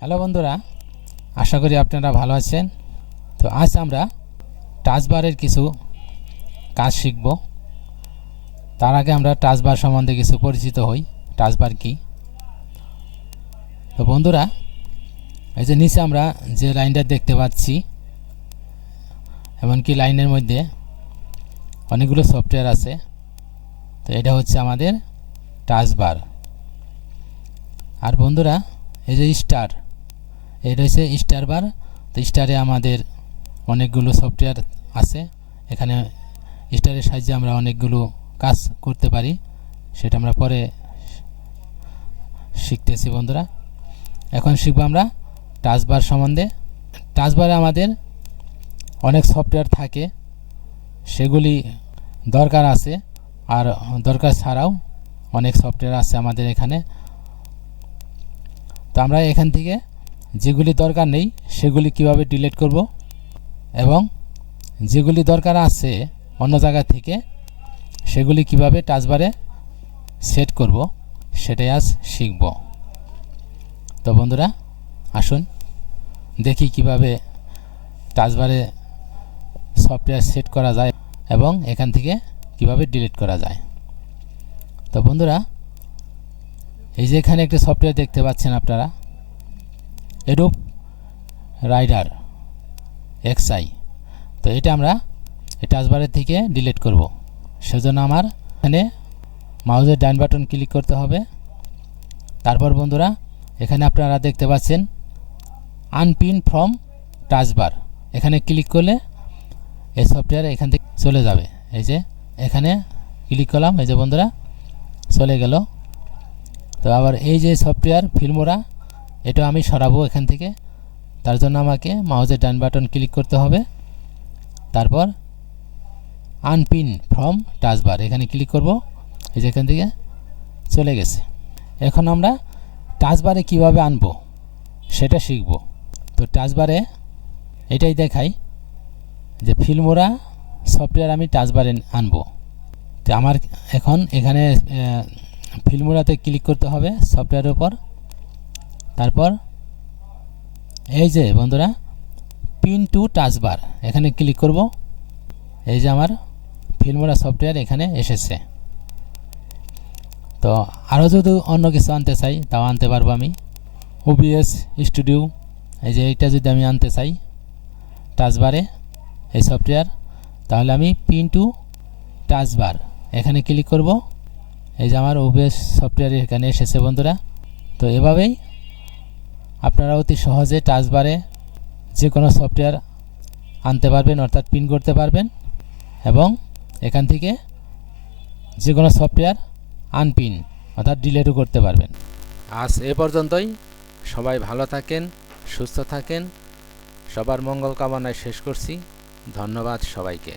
Hello বন্ধুরা, আশা করি আপনারা ভালো আছেন। তো আজ আমরা টাচবারের কিছু কাজ শিখব। তার আগে আমরা টাচবার সম্বন্ধে কিছু পরিচিত হই। টাচবার কি? তো বন্ধুরা, এই যে নিচে আমরা যে লাইনটা দেখতে পাচ্ছি, এমনকি লাইনের মধ্যে অনেকগুলো সফটওয়্যার আছে। তো এটা হচ্ছে আমাদের টাচবার। আর বন্ধুরা, এই যে স্টার, এটা হচ্ছে স্টার বার। তো স্টারে আমাদের অনেকগুলো সফটওয়্যার আছে। এখানে স্টারের সাহায্যে আমরা অনেকগুলো কাজ করতে পারি, সেটা আমরা পরে শিখতেছি বন্ধুরা। এখন শিখব আমরা টাচবার সম্বন্ধে। টাচবারে আমাদের অনেক সফটওয়্যার থাকে, সেগুলি দরকার আছে, আর দরকার ছাড়াও অনেক সফটওয়্যার আছে আমাদের এখানে। তো আমরা এখান থেকে যেগুলি দরকার নেই সেগুলি কিভাবে ডিলিট করব এবং যেগুলি দরকার আছে অন্য জায়গা থেকে সেগুলি কিভাবে টাচবারে সেট করব সেটাই আজ শিখব। তো বন্ধুরা, আসুন দেখি কিভাবে টাচবারে সফটওয়্যার সেট করা যায় এবং এখান থেকে কিভাবে ডিলিট করা যায়। তো বন্ধুরা, এই যে এখানে একটি সফটওয়্যার দেখতে পাচ্ছেন আপনারা, এডোব রাইডার এক্সআই। তো এটা আমরা টাচবারের থেকে ডিলিট করব। সেজন্য আমার এখানে মাউসের ডান বাটন ক্লিক করতে হবে। তারপর বন্ধুরা, এখানে আপনারা দেখতে পাচ্ছেন আনপিন ফ্রম টাচবার। এখানে ক্লিক করলে এই সফটওয়্যার এখান থেকে চলে যাবে। এই যে এখানে ক্লিক করলাম, এই যে বন্ধুরা চলে গেল। তো আবার এই যে সফটওয়্যার ফিল্মোরা, এটা আমি সরাবো এখান থেকে। তার জন্য আমাকে মাউসের ডান বাটন ক্লিক করতে হবে। তারপর আনপিন ফ্রম টাচবার এখানে ক্লিক করব। এই যে এখান থেকে চলে গেছে। এখন আমরা টাচবারে কিভাবে আনবো সেটা শিখব। তো টাচবারে এটাই দেখাই যে ফিল্মোরা সফটওয়্যার আমি টাচবারে আনবো। তো আমার এখন এখানে ফিল্মোরাতে ক্লিক করতে হবে সফটওয়্যারের উপর। তারপর এই যে বন্ধুরা পিন টু টাচবার এখানে ক্লিক করব। এই যে আমার ফিল্মোরা সফটওয়্যার এখানে এসেছে। তো আরও যদি অন্য কিছু আনতে চাই তাও আনতে পারবো আমি। ওবিএস স্টুডিও, এই যে এইটা যদি আমি আনতে চাই টাচবারে এই সফটওয়্যার, তাহলে আমি পিন টু টাচবার এখানে ক্লিক করব। এই যে আমার ওবিএস সফটওয়্যার এখানে এসেছে বন্ধুরা। তো এভাবেই আপনারা অতি সহজে টাচবারে যে কোনো সফটওয়্যার আনতে পারবেন, অর্থাৎ পিন করতে পারবেন এবং এখান থেকে যে কোনো সফটওয়্যার আনপিন অর্থাৎ ডিলিটও করতে পারবেন। আজ এ পর্যন্তই। সবাই ভালো থাকেন, সুস্থ থাকেন। সবার মঙ্গল কামনায় শেষ করছি। ধন্যবাদ সবাইকে।